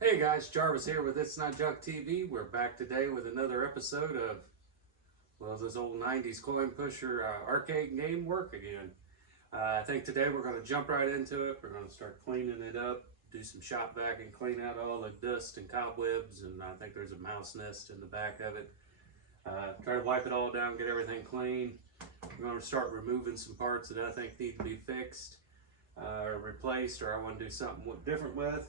Hey guys, Jarvis here with Itsnotjunktv. We're back today with another episode of, well, this old 90s coin pusher arcade game work again. I think today we're going to jump right into it. We're going to start cleaning it up, do some shop vac and clean out all the dust and cobwebs, and I think there's a mouse nest in the back of it. Try to wipe it all down, get everything clean. We're going to start removing some parts that I think need to be fixed or replaced, or I want to do something different with.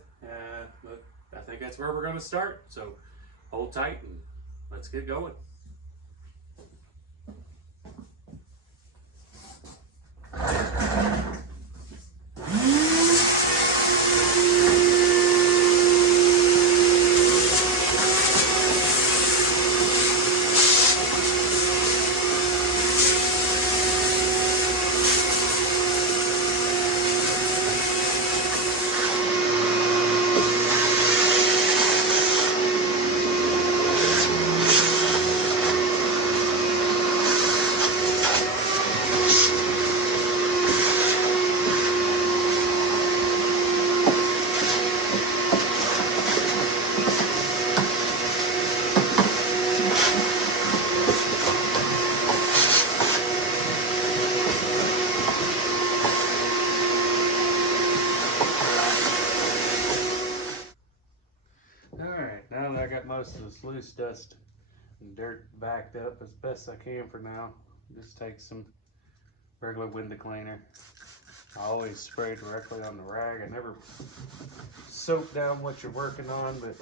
But I think that's where we're going to start. So hold tight and let's get going. Alright, now that I got most of this loose dust and dirt backed up as best I can for now, just take some regular window cleaner. I always spray directly on the rag. I never soak down what you're working on, but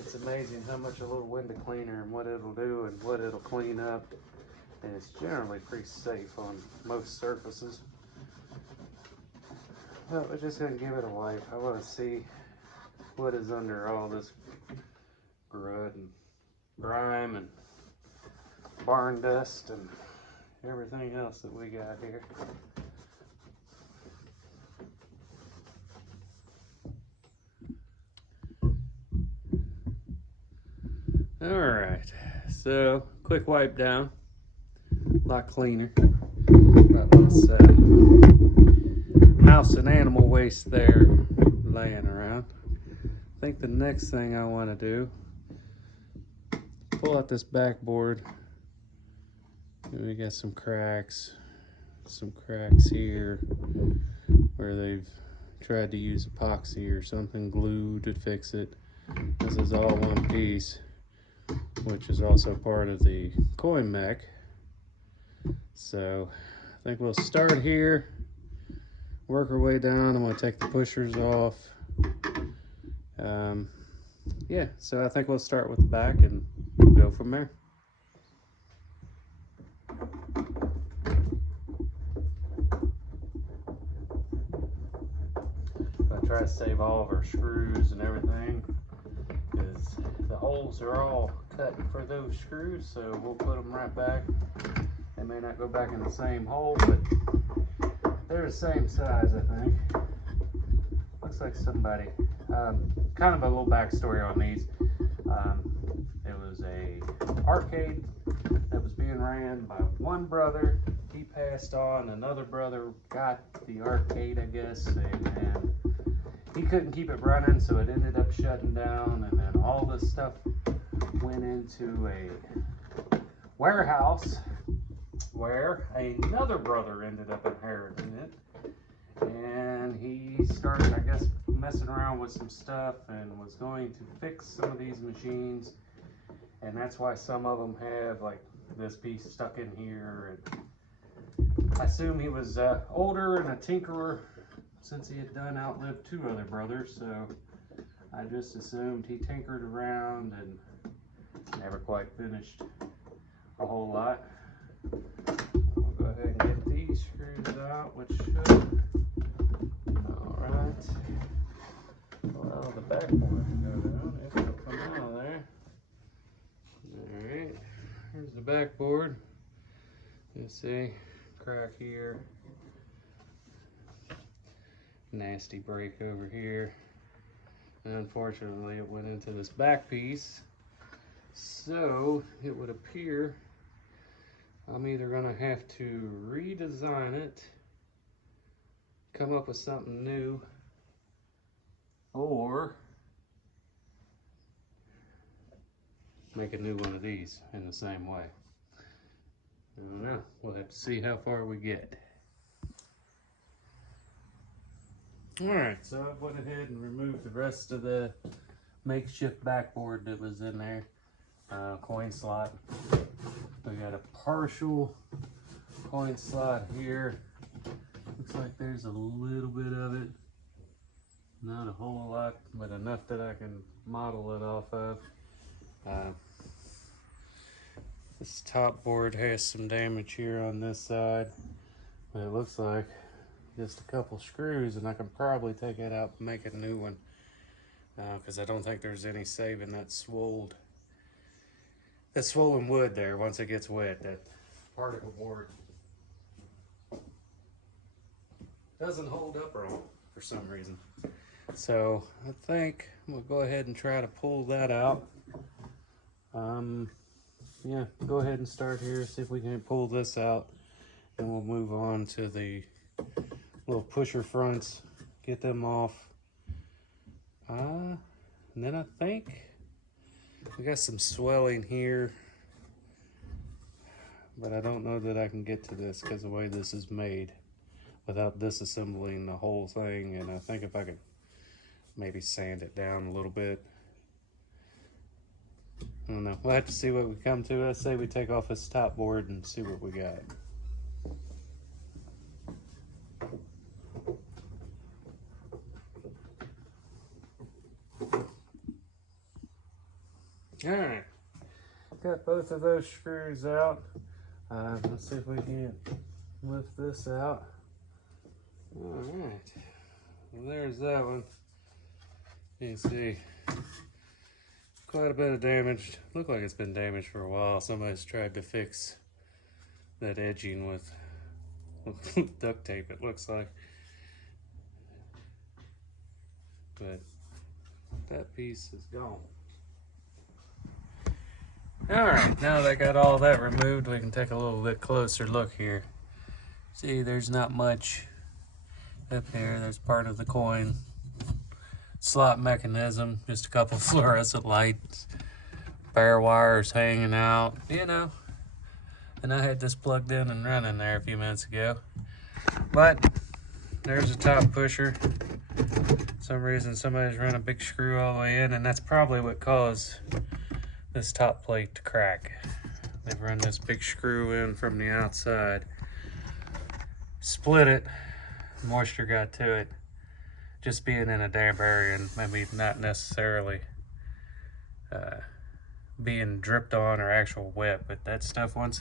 it's amazing how much a little window cleaner and what it'll do and what it'll clean up. And it's generally pretty safe on most surfaces. Well, we're just gonna give it a wipe. I want to see what is under all this grud and grime and barn dust and everything else that we got here. All right, so quick wipe down, a lot cleaner. Got less house and animal waste there laying around. I think the next thing I want to do, pull out this backboard. We got some cracks here where they've tried to use epoxy or something, glue to fix it. This is all one piece, which is also part of the coin mech. So I think we'll start here, work our way down. I'm going to take the pushers off. Yeah, so I think we'll start with the back and go from there. I try to save all of our screws and everything, because the holes are all cut for those screws, so we'll put them right back. They may not go back in the same hole, but they're the same size, I think. Looks like somebody, kind of a little backstory on these. It was a arcade that was being ran by one brother. He passed on, another brother got the arcade, I guess, and he couldn't keep it running, so it ended up shutting down, and then all this stuff went into a warehouse where another brother ended up inheriting it. And he started, I guess, messing around with some stuff and was going to fix some of these machines. And that's why some of them have like this piece stuck in here. And I assume he was older and a tinkerer, since he had outlived two other brothers. So I just assumed he tinkered around and never quite finished a whole lot. We'll go ahead and get these screws out, which should. Alright. Allow the backboard to go down. If it'll come out of there. Alright. Here's the backboard. You see, crack here. Nasty break over here. And unfortunately, it went into this back piece. So it would appear I'm either going to have to redesign it, come up with something new, or make a new one of these in the same way. I don't know. We'll have to see how far we get. Alright, so I went ahead and removed the rest of the makeshift backboard that was in there. Coin slot. We got a partial coin slot here. Looks like there's a little bit of it. Not a whole lot, but enough that I can model it off of. This top board has some damage here on this side, but it looks like just a couple screws, and I can probably take it out and make a new one, because I don't think there's any saving that swollen wood there. Once it gets wet, that particle board doesn't hold up wrong for some reason. So I think we'll go ahead and try to pull that out. Yeah, go ahead and start here, see if we can pull this out, and we'll move on to the little pusher fronts, get them off. And then I think we got some swelling here, but I don't know that I can get to this because of the way this is made without disassembling the whole thing. And I think if I could maybe sand it down a little bit. I don't know. We'll have to see what we come to. Let's say we take off this top board and see what we got. Alright, got both of those screws out. Let's see if we can lift this out. Alright, well, there's that one. You can see quite a bit of damage. Look like it's been damaged for a while. Somebody's tried to fix that edging with duct tape, it looks like. But that piece is gone. Alright, now that I got all that removed, we can take a little bit closer look here. See, there's not much up here. There's part of the coin slot mechanism, just a couple fluorescent lights, bare wires hanging out, you know. And I had this plugged in and running there a few minutes ago. But there's a top pusher. For some reason somebody's run a big screw all the way in, and that's probably what caused this top plate to crack. They've run this big screw in from the outside, split it, moisture got to it. Just being in a damp area and maybe not necessarily being dripped on or actual wet, but that stuff, once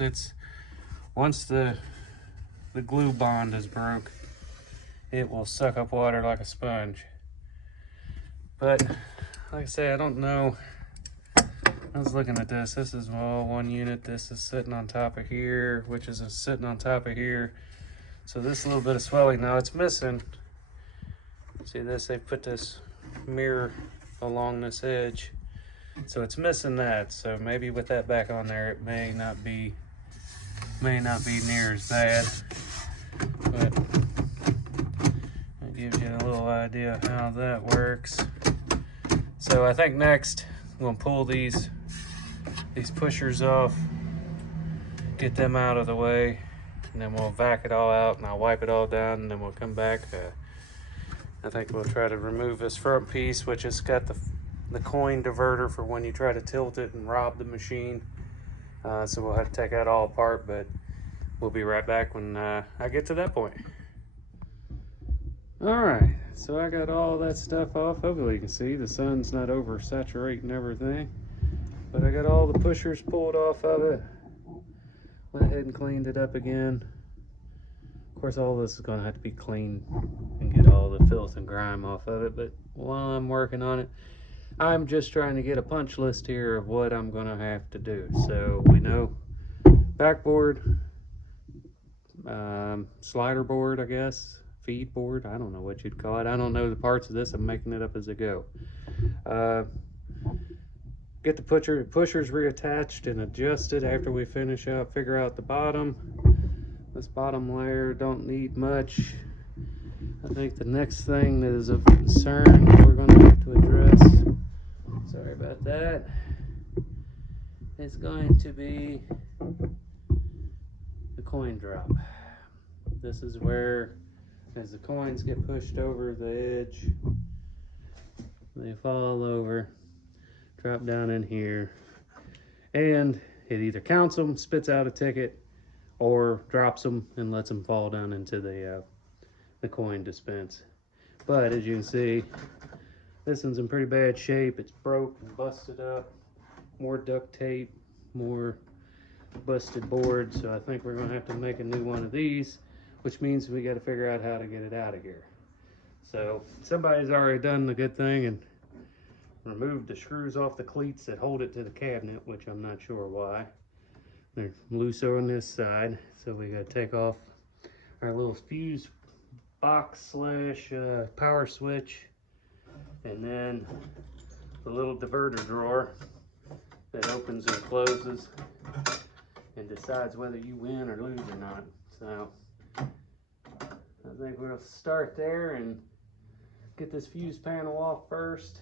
the glue bond is broke, it will suck up water like a sponge. But like I say, I don't know. I was looking at this. This is all one unit. This is sitting on top of here, which is sitting on top of here. So this little bit of swelling now, it's missing. See this? They put this mirror along this edge, so it's missing that. So maybe with that back on there, it may not be near as bad. But that gives you a little idea of how that works. So I think next I'm gonna pull these pushers off, get them out of the way, and then we'll vac it all out, and I'll wipe it all down, and then we'll come back. I think we'll try to remove this front piece, which has got the coin diverter for when you try to tilt it and rob the machine. So we'll have to take that all apart, but we'll be right back when I get to that point. Alright, so I got all that stuff off. Hopefully you can see the sun's not oversaturating everything. But I got all the pushers pulled off of it. Went ahead and cleaned it up again. Of course, all this is going to have to be cleaned and get all the filth and grime off of it, but while I'm working on it, I'm just trying to get a punch list here of what I'm going to have to do. So we know backboard, slider board, I guess, feed board, I don't know what you'd call it. I don't know the parts of this, I'm making it up as I go. Get the pushers reattached and adjusted after we finish up, figure out the bottom. This bottom layer don't need much. I think the next thing that is of concern we're going to have to address, sorry about that, is going to be the coin drop. This is where, as the coins get pushed over the edge, they fall over, drop down in here, and it either counts them, spits out a ticket, or drops them and lets them fall down into the coin dispense. But as you can see, this one's in pretty bad shape. It's broke and busted up. More duct tape, more busted board. So I think we're gonna have to make a new one of these, which means we got to figure out how to get it out of here. So somebody's already done the good thing and removed the screws off the cleats that hold it to the cabinet, which I'm not sure why. They're loose on this side, so we got to take off our little fuse box slash power switch, and then the little diverter drawer that opens and closes and decides whether you win or lose or not. So I think we'll start there and get this fuse panel off first.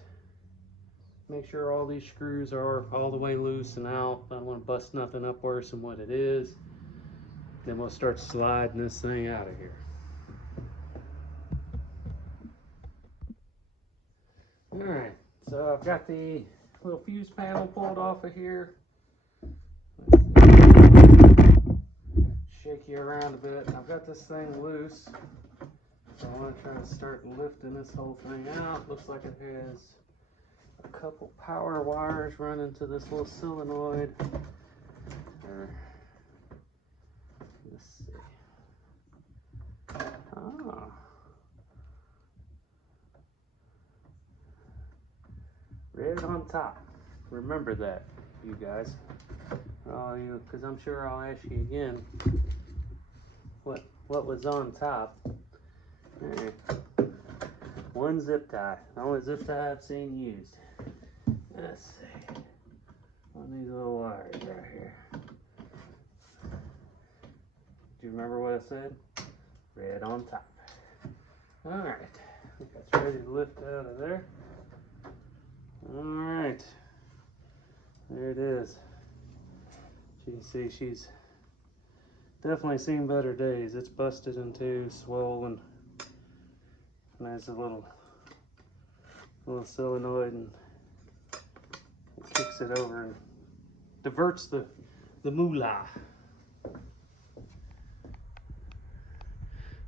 Make sure all these screws are all the way loose and out. I don't want to bust nothing up worse than what it is. Then we'll start sliding this thing out of here. Alright, so I've got the little fuse panel pulled off of here. Shake you around a bit. I've got this thing loose, so I want to try to start lifting this whole thing out. Looks like it has a couple power wires running to this little solenoid. Let's see. Ah. Red on top. Remember that, you guys. Because I'm sure I'll ask you again what was on top. Right. One zip tie. The only zip tie I've seen used. Let's see. On these little wires right here. Do you remember what I said? Red on top. Alright. I think that's ready to lift out of there. Alright. There it is. As you can see, she's definitely seen better days. It's busted in two, swollen. And there's a little solenoid, and it kicks it over and diverts the moolah.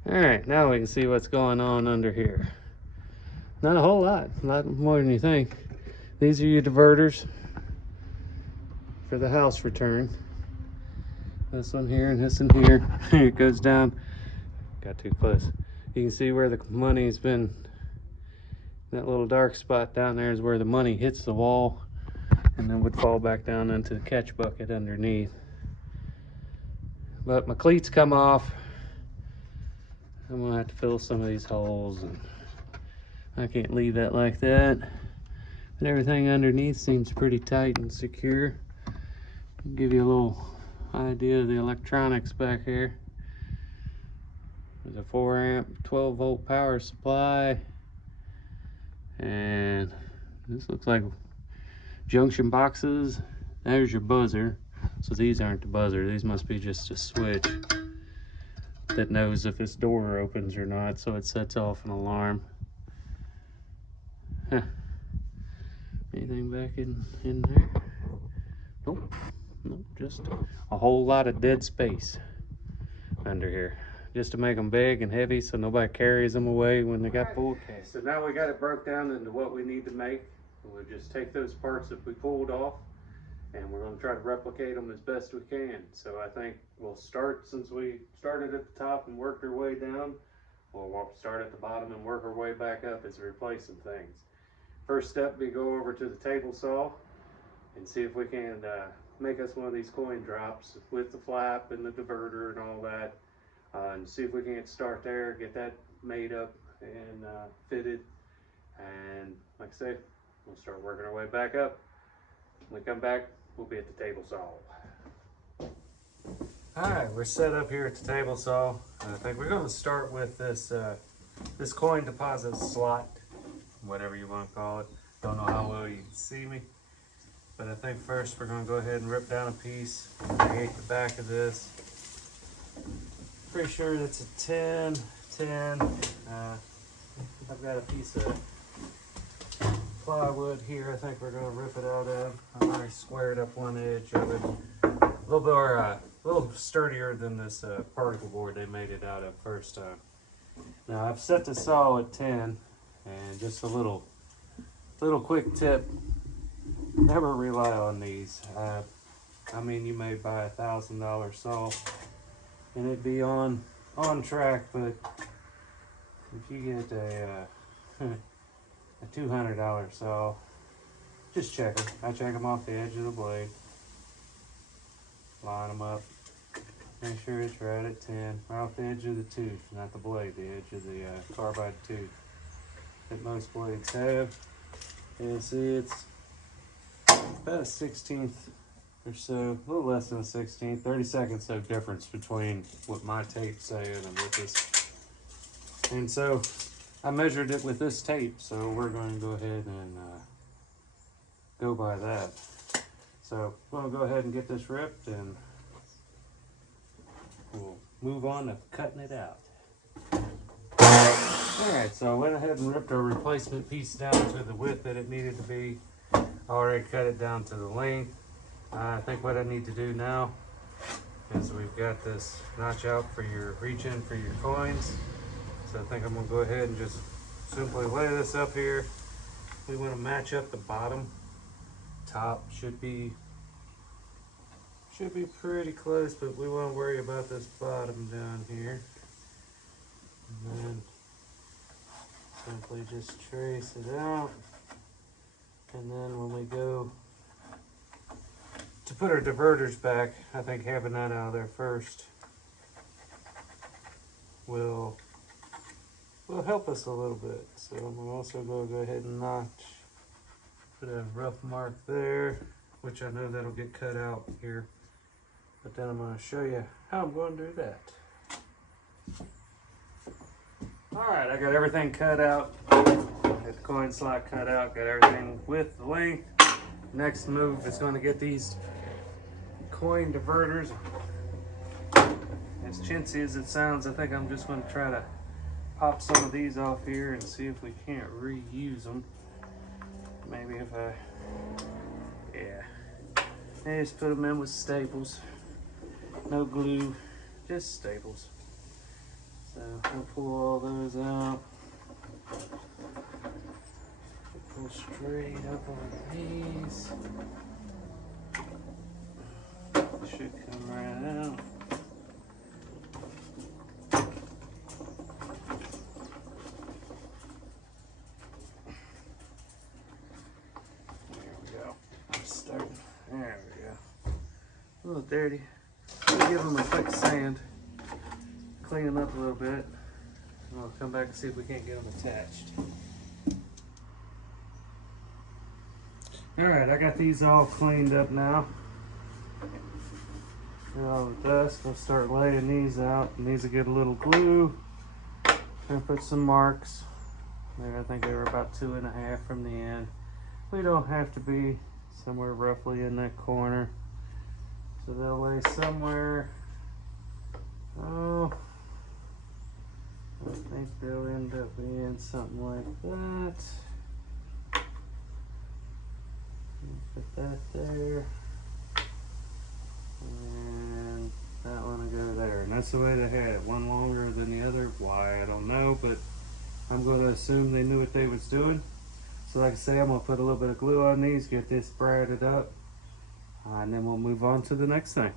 Alright, now we can see what's going on under here. Not a whole lot more than you think. These are your diverters for the house return. This one here and this one here. It goes down. Got too close. You can see where the money's been. That little dark spot down there is where the money hits the wall and then would fall back down into the catch bucket underneath. But my cleats come off. I'm gonna have to fill some of these holes, and I can't leave that like that. But everything underneath seems pretty tight and secure. I'll give you a little idea of the electronics back here. There's a 4 amp 12 volt power supply, and this looks like junction boxes. There's your buzzer. So these aren't the buzzer, these must be just a switch that knows if this door opens or not, so it sets off an alarm. Huh. Anything back in there? Nope. Nope, just a whole lot of dead space under here, just to make them big and heavy so nobody carries them away when they got full case. So now we got it broke down into what we need to make. We'll just take those parts that we pulled off, and we're going to try to replicate them as best we can. So I think we'll start, since we started at the top and worked our way down, we'll start at the bottom and work our way back up as replacing things. First step, we go over to the table saw and see if we can make us one of these coin drops with the flap and the diverter and all that, and see if we can't start there, get that made up and fitted, and like I said, we'll start working our way back up. When we come back, we'll be at the table saw. Alright, we're set up here at the table saw. I think we're going to start with this this coin deposit slot, whatever you want to call it. Don't know how well you can see me. But I think first we're gonna go ahead and rip down a piece, create the back of this. Pretty sure it's a 10. I've got a piece of plywood here. I think we're gonna rip it out of. I already squared up one edge of it. A little bit, a little sturdier than this particle board they made it out of first time. Now I've set the saw at 10, and just a little quick tip: never rely on these. I mean, you may buy $1,000 saw and it'd be on track, but if you get a $200 saw, just check them. I check them off the edge of the blade, line them up, make sure it's right at 10, right off the edge of the tooth, not the blade, the edge of the carbide tooth that most blades have. And see, it's about a 1/16 or so, a little less than a 1/16, 30 seconds of difference between what my tape's saying and what this. And so I measured it with this tape, so we're going to go ahead and go by that. So I'm going to go ahead and get this ripped, and we'll move on to cutting it out. Alright, so I went ahead and ripped our replacement piece down to the width that it needed to be. I already cut it down to the length. I think what I need to do now is we've got this notch out for your reach in for your coins. So I think I'm going to go ahead and just simply lay this up here. We want to match up the bottom. Top should be pretty close, but we won't worry about this bottom down here. And then simply just trace it out. And then when we go to put our diverters back, I think having that out of there first will help us a little bit. So I'm also going to go ahead and put a rough mark there, which I know that'll get cut out here. But then I'm going to show you how I'm going to do that. Alright, I got everything cut out. Got the coin slot cut out, got everything with the length. Next move is going to get these coin diverters. As chintzy as it sounds, I think I'm just going to try to pop some of these off here and see if we can't reuse them. Maybe if I just put them in with staples. No glue, just staples. So we'll pull all those out. Pull straight up on these. Should come right out. There we go. There we go. A little dirty. We'll give them a quick sand. Clean them up a little bit. And I'll come back and see if we can't get them attached. Alright, I got these all cleaned up now. And all the dust, I'll start laying these out. And these will get a little glue. And put some marks. There, I think they were about 2.5 from the end. We don't have to be somewhere roughly in that corner. So they'll lay somewhere. Oh, I think they'll end up being something like that. Put that there. And that one will go there. And that's the way they had it. One longer than the other. Why, I don't know, but I'm going to assume they knew what they was doing. So like I say, I'm going to put a little bit of glue on these, get this braided up, and then we'll move on to the next thing.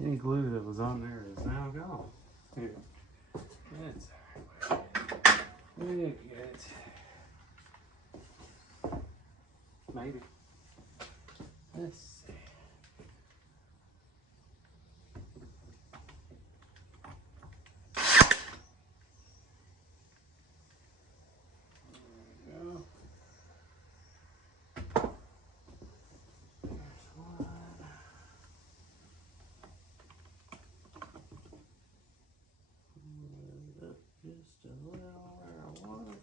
Any glue that was on there is now gone. Here. That's we get maybe. Let's see. There we go. There's one. Move it up just a little where I want it.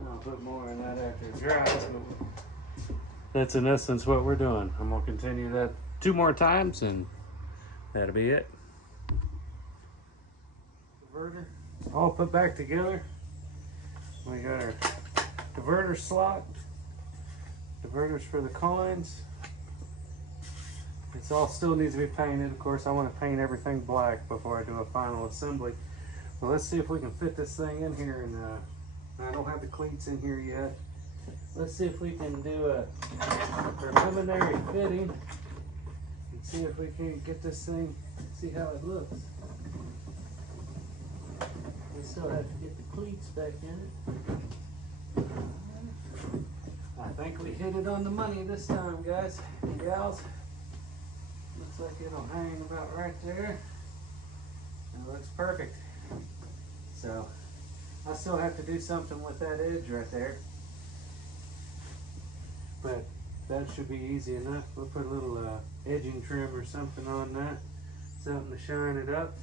I'll put more in that after it dries. That's in essence what we're doing. I'm gonna continue that 2 more times and that'll be it. Diverter all put back together. We got our diverter slot, diverters for the coins. It's all still needs to be painted. Of course, I want to paint everything black before I do a final assembly. Well, let's see if we can fit this thing in here. And I don't have the cleats in here yet. Let's see if we can do a preliminary fitting and see if we can get this thing, see how it looks. We still have to get the cleats back in it. I think we hit it on the money this time, guys and gals. Looks like it'll hang about right there. It looks perfect. So I still have to do something with that edge right there, but that should be easy enough. We'll put a little edging trim or something on that, something to shine it up.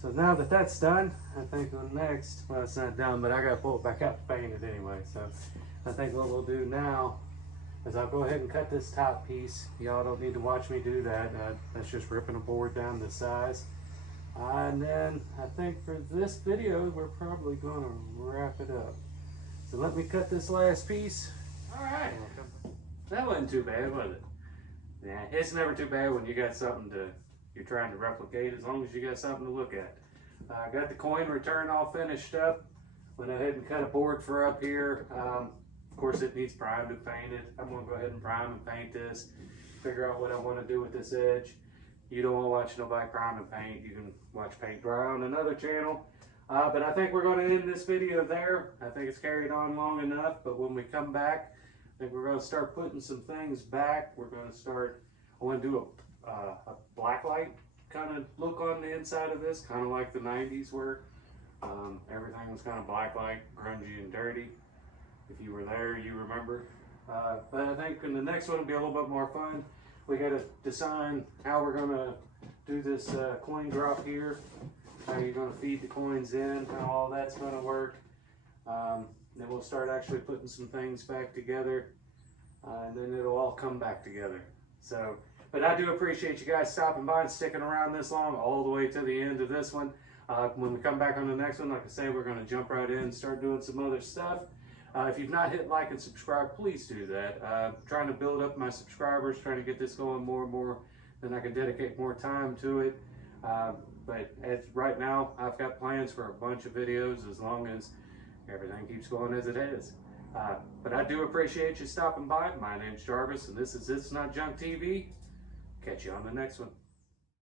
So now that that's done, I think on next, well, it's not done, but I got to pull it back up to paint it anyway. So I think what we'll do now is I'll go ahead and cut this top piece. Y'all don't need to watch me do that. That's just ripping a board down to size. And then I think for this video, we're probably going to wrap it up. So let me cut this last piece. All right. That wasn't too bad, was it? Yeah, it's never too bad when you got something you're trying to replicate, as long as you got something to look at. I got the coin return all finished up. Went ahead and cut a board for up here. Of course, it needs primed and painted. I'm going to go ahead and prime and paint this, figure out what I want to do with this edge. You don't want to watch nobody prime and paint. You can watch paint dry on another channel. But I think we're going to end this video there. I think it's carried on long enough, but when we come back, I think we're going to start putting some things back. We're going to start, I want to do a black light kind of look on the inside of this, kind of like the 90s were. Everything was kind of black light, grungy and dirty. If you were there, you remember. But I think in the next one, it'll be a little bit more fun. We got to decide how we're going to do this coin drop here, how you're going to feed the coins in, how all that's going to work. Then we'll start actually putting some things back together, and then it'll all come back together. So, but I do appreciate you guys stopping by and sticking around this long, all the way to the end of this one. When we come back on the next one, like I say, we're going to jump right in and start doing some other stuff. If you've not hit like and subscribe, please do that. Trying to build up my subscribers, trying to get this going more and more, then I can dedicate more time to it. But right now, I've got plans for a bunch of videos as long as everything keeps going as it is. But I do appreciate you stopping by. My name's Jarvis, and this is Itsnotjunktv. Catch you on the next one.